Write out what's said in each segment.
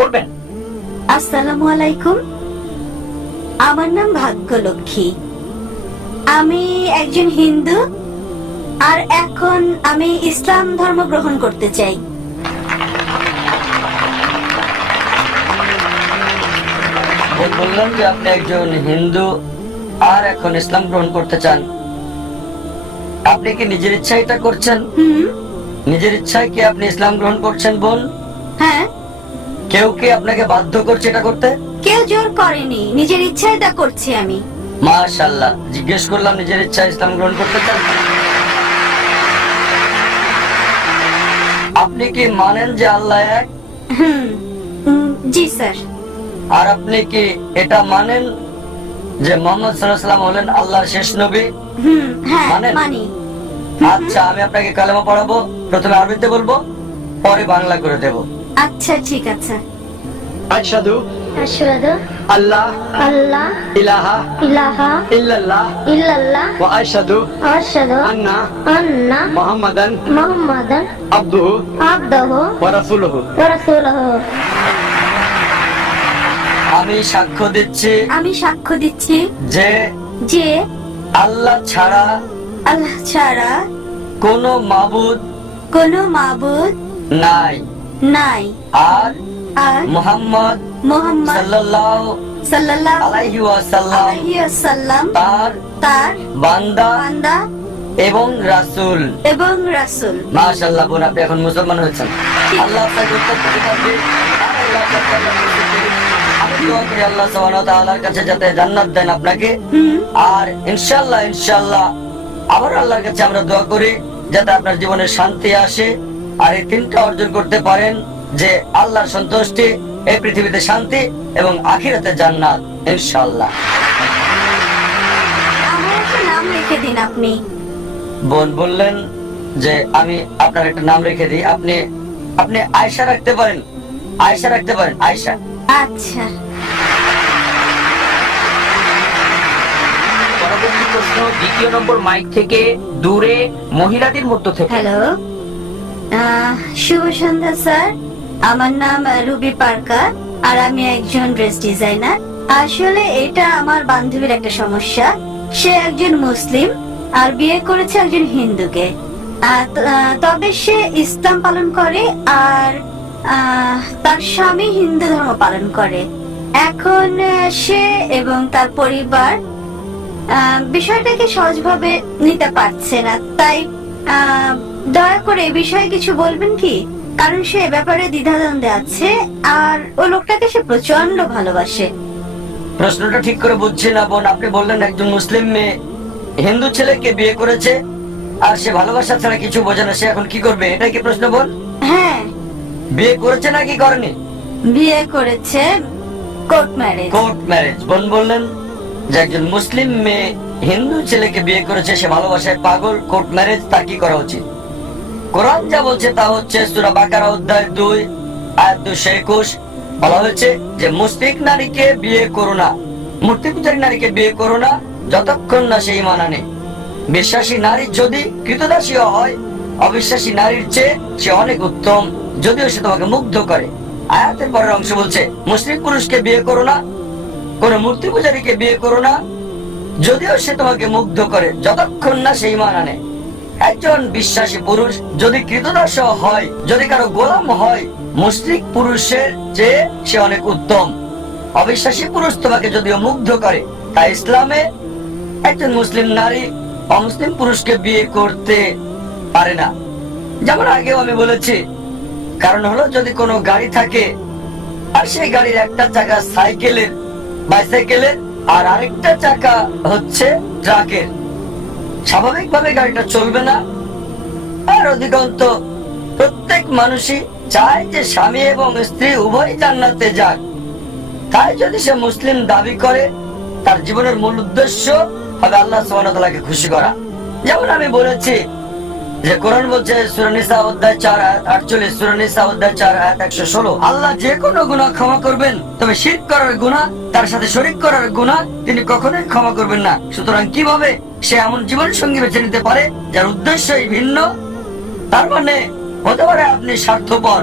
করবেন? আসসালামু আলাইকুম। আমার নাম ভাগ্যলক্ষ্মী। আমি একজন হিন্দু আর এখন আমি ইসলাম ধর্ম গ্রহণ করতে চাই। বললেন যে আপনি একজন হিন্দু আর এখন ইসলাম গ্রহণ করতে চান। আপনি কি নিজের ইচ্ছায় এটা করছেন? হুম। নিজের ইচ্ছায় কি আপনি ইসলাম গ্রহণ করছেন বোন? কেউ কি আপনাকে বাধ্য করছে এটা করতে? কেউ জোর করেনি। নিজের ইচ্ছায় তা করছি আমি। মাশাল্লাহ জিজ্ঞেস করলাম নিজের ইচ্ছায় ইসলাম গ্রহণ করতে চান? আপনি কি মানেন যে আল্লাহ এক? জি স্যার। আর আপনি কি এটা মানেন যে মোহাম্মদ সাল্লাহ সাল্লাম হলেন আল্লাহর শেষ নবী? হুম হ্যাঁ মানেন? মানি। আচ্ছা আমি আপনাকে কালেমা পড়াবো প্রথমে আরবিতে বলব। পরে বাংলা করে দেব। আচ্ছা ঠিক আছে। আশহাদু আশহাদু আল্লাহ আল্লাহ ইলাহা ইলাহা ইল্লাল্লাহ ইল্লাল্লাহ ওয়া আশহাদু আশহাদু আন্না আন্না মুহাম্মাদান মুহাম্মাদান আবদুহু আবদুহু ওয়া রাসূলুহু। ওয়া রাসূলুহু। আমি সাক্ষ্য দিচ্ছি আমি সাক্ষ্য দিচ্ছি যে যে আল্লাহ ছাড়া আল্লাহ ছাড়া কোনো মাবুদ কোনো মাবুদ নাই। নাই। আর আর মুহাম্মদ মোহাম্মদ সাল্লাল্লাহু সাল্লাল্লাহু আলাইহি ওয়াসাল্লাম আলাইহি ওয়াসাল্লাম তার তার বান্দা বান্দা এবং রাসূল। এবং রাসূল। মাশাআল্লাহ বোন আপনি এখন মুসলমান হয়েছেন। আল্লাহ আপনাকে আল্লাহ আল্লাহ সুবহানাহু তাআলার কাছে যাতে জান্নাত দেন আপনাকে। আর ইনশাআল্লাহ ইনশাআল্লাহ আবার আল্লাহর কাছে আমরা দোয়া করি যাতে আপনার জীবনে শান্তি আসে। আর এই তিনটা অর্জন করতে পারেন যে আল্লাহর সন্তুষ্টি এই পৃথিবীতে শান্তি এবং আখিরাতে জান্নাত ইনশাআল্লাহ। নাম লিখে দিন আপনি বোন বললেন যে আমি আপনার একটা নাম রেখে দিই। আপনি আপনি আয়সা রাখতে পারেন। আয়সা রাখতে পারেন। আয়সা আচ্ছা। পরবর্তী প্রশ্ন দ্বিতীয় নম্বর মাইক থেকে দূরে মহিলাদের মধ্য থেকে। হ্যালো। শুভ সন্ধ্যা স্যার। আমার নাম রুবি পার্কার আর আমি একজন ড্রেস ডিজাইনার। আসলে এটা আমার বান্ধবীর একটা সমস্যা। সে একজন মুসলিম আর বিয়ে করেছে একজন হিন্দুকে। তবে সে ইসলাম পালন করে আর তার স্বামী হিন্দু ধর্ম পালন করে। এখন সে এবং তার পরিবার বিষয়টাকে সহজভাবে নিতে পারছে না। তাই আহ, দয়া করে এ বিষয়ে কিছু বলবেন কি? কারণ সে ব্যাপারে দ্বিধাদ্বন্দ্বে আছে আর ও লোকটাকে সে প্রচণ্ড ভালোবাসে। প্রশ্নটা ঠিক করে বুঝছি না বোন। আপনি বললেন একজন মুসলিম মেয়ে হিন্দু ছেলেকে বিয়ে করেছে আর সে ভালোবাসা ছাড়া কিছু বোঝে না। সে এখন কি করবে? এটাই কি প্রশ্ন বোন? হ্যাঁ। বিয়ে করেছে নাকি করেনি? বিয়ে করেছে কোর্ট ম্যারেজ। Court marriage. বোন বললেন যে একজন মুসলিম মেয়ে হিন্দু ছেলেকে বিয়ে করেছে সে ভালোবাসায় পাগল কোর্ট ম্যারেজ তা কি করা উচিত? কোরআন যা বলছে তা হচ্ছে সুরা বাকারা অধ্যায় দুই দুশো একুশ। বলা হয়েছে যে মুসলিক নারীকে বিয়ে করো না। মূর্তি পূজারী নারীকে বিয়ে করো না, যতক্ষণ না সেই ইমান আনে। বিশ্বাসী নারী যদি কৃতদাসীও হয়, অবিশ্বাসী নারীর চেয়ে সে অনেক উত্তম, যদিও সে তোমাকে মুগ্ধ করে। আয়াতের পরের অংশ বলছে, মুসলিম পুরুষকে বিয়ে করো না, কোন মূর্তি পূজারীকে বিয়ে করো না, যদিও সে তোমাকে মুগ্ধ করে, যতক্ষণ না সেই মান আনে। একজন বিশ্বাসী পুরুষ যদি কৃতদাস হয়, যদি কারও গোলাম হয় মুসলিক পুরুষের চেয়ে সে অনেক উত্তম। অবিশ্বাসী পুরুষ তোমাকে যদিও মুগ্ধ করে তাই ইসলামে একজন মুসলিম নারী অমুসলিম পুরুষকে বিয়ে করতে পারে না। যেমন আগেও আমি বলেছি, কারণ হলো যদি কোনো গাড়ি থাকে, আর সেই গাড়ির একটা চাকা সাইকেলের, বাইসাইকেলের, আর আরেকটা চাকা হচ্ছে ট্রাকের। স্বাভাবিকভাবে গাড়িটা চলবে না। আর অধিকন্ত প্রত্যেক মানুষই চায় যে স্বামী এবং স্ত্রী উভয় জান্নাতে যাক। তাই যদি সে মুসলিম দাবি করে, তার জীবনের মূল উদ্দেশ্য হবে আল্লাহ সোহানকে খুশি করা। যেমন আমি বলেছি যে কোরআন বলছে সুরানিসা অধ্যায় চার আয়াত আটচল্লিশ সুরানিসা অধ্যায় চার আয়াত একশো ষোলো। আল্লাহ যে কোনো গুণা ক্ষমা করবেন, তবে শীত করার গুণা তার সাথে শরিক করার গুণা তিনি কখনোই ক্ষমা করবেন না। সুতরাং কীভাবে সে এমন জীবন সঙ্গী বেছে নিতে পারে, যার উদ্দেশ্যই ভিন্ন, তার মানে হতে পারে আপনি স্বার্থপর।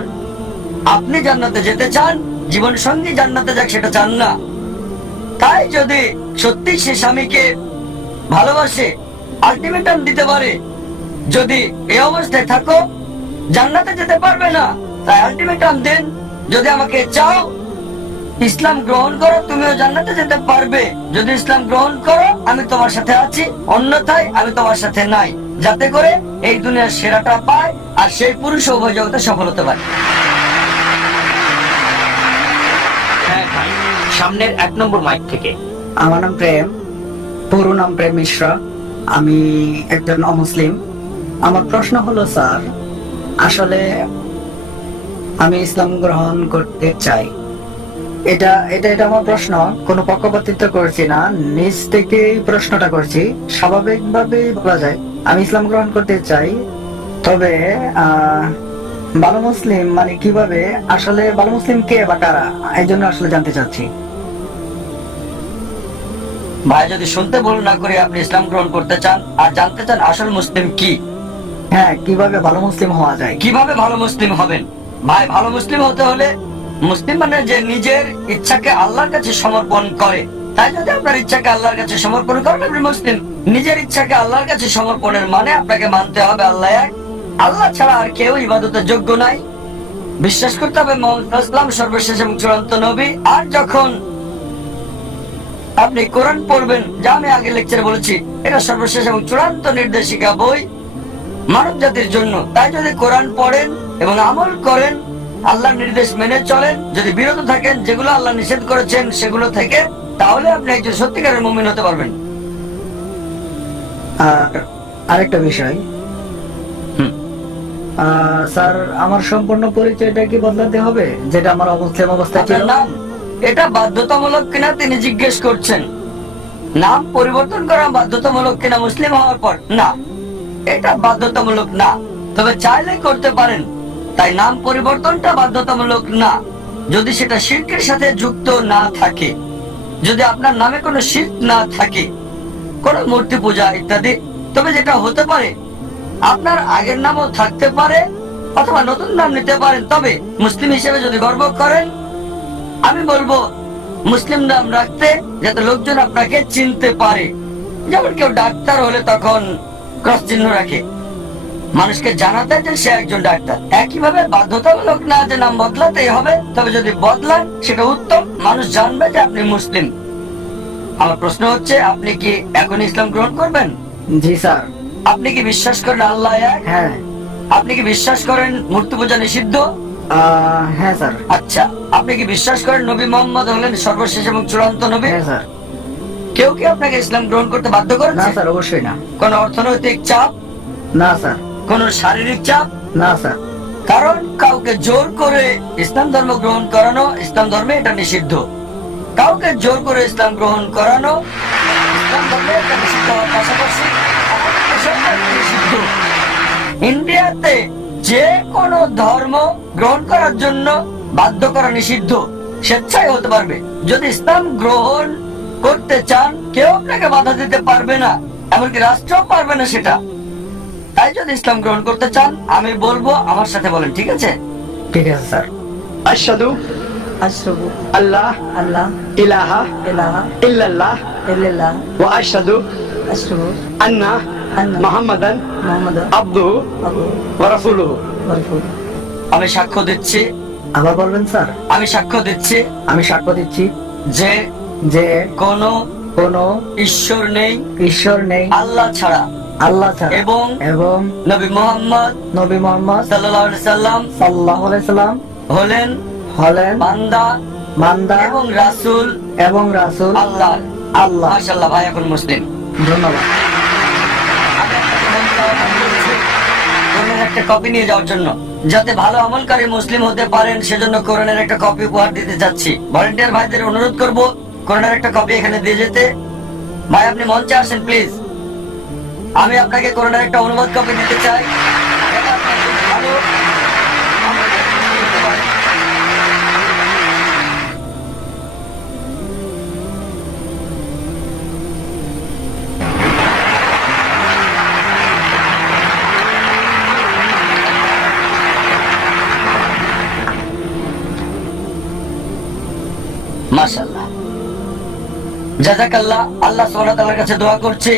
আপনি জান্নাতে যেতে চান জীবন সঙ্গী জান্নাতে যাক সেটা চান না। তাই যদি সত্যি সে স্বামীকে ভালোবাসে আলটিমেটাম দিতে পারে যদি এই অবস্থায় থাকো জান্নাতে যেতে পারবে না। তাই আলটিমেটাম দেন যদি আমাকে চাও ইসলাম গ্রহণ করো তুমিও জান্নাতে যেতে পারবে। যদি ইসলাম গ্রহণ করো আমি তোমার সাথে আছি অন্যথায় আমি তোমার সাথে নাই। যাতে করে এই দুনিয়ার সেরাটা পায় আর সেই পুরুষ উভয় জগতে সফল হতে পারে হ্যাঁ সামনের এক নম্বর মাইক থেকে। আমার নাম প্রেম পুরো নাম প্রেম মিশ্রা। আমি একজন অমুসলিম। আমার প্রশ্ন হলো, স্যার, আসলে আমি ইসলাম গ্রহণ করতে চাই। এটা এটা এটা আমার প্রশ্ন। কোনো পক্ষপাতিত্ব করছি না। নিজ থেকে প্রশ্নটা করছি। স্বাভাবিকভাবে বলা যায়, আমি ইসলাম গ্রহণ করতে চাই। তবে ভালো মুসলিম মানে কীভাবে? আসলে ভালো মুসলিম কে বা কারা? এই জন্য আসলে জানতে চাচ্ছি। ভাই, যদি শুনতে ভুল না করে, আপনি ইসলাম গ্রহণ করতে চান, আর জানতে চান আসল মুসলিম কি হ্যাঁ কীভাবে ভালো মুসলিম হওয়া যায়? কীভাবে ভালো মুসলিম হবেন? ভাই, ভালো মুসলিম হতে হলে মুসলিম মানে যে নিজের ইচ্ছাকে আল্লাহর কাছে সমর্পণ করে। তাই যদি আপনার ইচ্ছাকে আল্লাহর কাছে সমর্পণ করেন, আপনি মুসলিম। নিজের ইচ্ছাকে আল্লাহর কাছে সমর্পণের মানে আপনাকে মানতে হবে আল্লাহ এক। আল্লাহ ছাড়া আর কেউ ইবাদতের যোগ্য নাই। বিশ্বাস করতে হবে মোহাম্মদ সর্বশেষ এবং চূড়ান্ত নবী। আর যখন আপনি কোরআন পড়বেন, যা আমি আগে লেকচারে বলেছি, এটা সর্বশেষ এবং চূড়ান্ত নির্দেশিকা বই। মানব জাতির জন্য। তাই যদি কোরআন পড়েন এবং আমল করেন আল্লাহর নির্দেশ মেনে চলেন যদি বিরত থাকেন যেগুলো আল্লাহ নিষেধ করেছেন সেগুলো থেকে তাহলে আপনি একজন সত্যিকারের মুমিন হতে পারবেন। আর আরেকটা বিষয়। হুম। স্যার আমার সম্পূর্ণ পরিচয়টা কি বদলাতে হবে? যেটা আমার অবস্থায় ছিল? আপনার নাম? এটা বাধ্যতামূলক কিনা তিনি জিজ্ঞেস করছেন? নাম পরিবর্তন করা বাধ্যতামূলক কিনা মুসলিম হওয়ার পর? না। এটা বাধ্যতামূলক না। তবে চাইলে করতে পারেন, তাই নাম পরিবর্তনটা বাধ্যতামূলক না। যদি সেটা শিল্পের সাথে যুক্ত না থাকে, যদি আপনার নামে কোনো শিল্প না থাকে, কোনো মূর্তি পূজা ইত্যাদি, তবে যেটা হতে পারে, আপনার আগের নামও থাকতে পারে অথবা নতুন নাম নিতে পারেন। তবে মুসলিম হিসেবে যদি গর্ব করেন, আমি বলব, মুসলিম নাম রাখতে যাতে লোকজন আপনাকে চিনতে পারে। যেমন কেউ ডাক্তার হলে তখন ক্রস চিহ্ন রাখে। মানুষকে জানাতে যে সে একজন ডাক্তার। একইভাবে বাধ্যতামূলক না যে নাম বদলাতেই হবে তবে যদি বদলান সেটা উত্তম। মানুষ জানবে যে আপনি মুসলিম। আমার প্রশ্ন হচ্ছে আপনি কি এখন ইসলাম গ্রহণ করবেন? জি স্যার। আপনি কি বিশ্বাস করেন আল্লাহ এক? হ্যাঁ। আপনি কি বিশ্বাস করেন মূর্তি পূজা নিষিদ্ধ? হ্যাঁ স্যার। আচ্ছা আপনি কি বিশ্বাস করেন নবী মোহাম্মদ হলেন সর্বশেষ এবং চূড়ান্ত নবী? হ্যাঁ স্যার। কেউ কি আপনাকে ইসলাম গ্রহণ করতে বাধ্য না স্যার অবশ্যই না। কোন অর্থনৈতিক চাপ? না স্যার। কোন শারীরিক চাপ? না স্যার। কারণ কাউকে জোর করে ইসলাম ধর্ম গ্রহণ করানো ইসলাম ধর্মে এটা নিষিদ্ধ। কাউকে জোর করে ইসলাম গ্রহণ করানো ইসলাম ধর্মে এটা নিষিদ্ধ হওয়ার পাশাপাশি নিষিদ্ধ। ইন্ডিয়াতে যে কোনো ধর্ম গ্রহণ করার জন্য বাধ্য করা নিষিদ্ধ স্বেচ্ছায় হতে পারবে। যদি ইসলাম গ্রহণ করতে চান কেউ আপনাকে বাধা দিতে পারবে না এমনকি রাষ্ট্র পারবে না সেটা। তাই যদি ইসলাম গ্রহণ করতে চান আমি বলব আমার সাথে বলেন ঠিক আছে? ঠিক আছে স্যার। আশহাদু আল্লাহ আল্লাহ ইলাহা ইলাহা ইল্লাল্লাহ ইল্লাল্লাহ ওয়া আন্না আন্না মুহাম্মাদান ওয়া আমি সাক্ষ্য দিচ্ছি। আবার বলবেন স্যার? আমি সাক্ষ্য দিচ্ছি। আমি সাক্ষ্য দিচ্ছি। যে যে কোন কোন ঈশ্বর নেই ঈশ্বর নেই আল্লাহ ছাড়া। আল্লাহ ছাড়া। এবং এবং নবী মোহাম্মদ নবী মোহাম্মদ সাল্লাল্লাহু আলাইহি সাল্লাম সাল্লাহ সাল্লাম হলেন হলেন বান্দা মান্দা এবং রাসূল এবং রাসূল আল্লাহ। আল্লাহ। মাশাআল্লাহ ভাই এখন মুসলিম। ধন্যবাদ। একটা কপি নিয়ে যাওয়ার জন্য। যাতে ভালো আমলকারী মুসলিম হতে পারেন সেজন্য কোরআনের একটা কপি উপহার দিতে চাচ্ছি। ভলেন্টিয়ার ভাইদের অনুরোধ করব কোরআনের একটা কপি এখানে দিয়ে যেতে। ভাই, আপনি মঞ্চে আসেন প্লিজ আমি আপনাকে করোনার একটা অনুবাদ কপি দিতে চাই। জাজাকাল্লাহ আল্লাহ সোহান কাছে দোয়া করছি।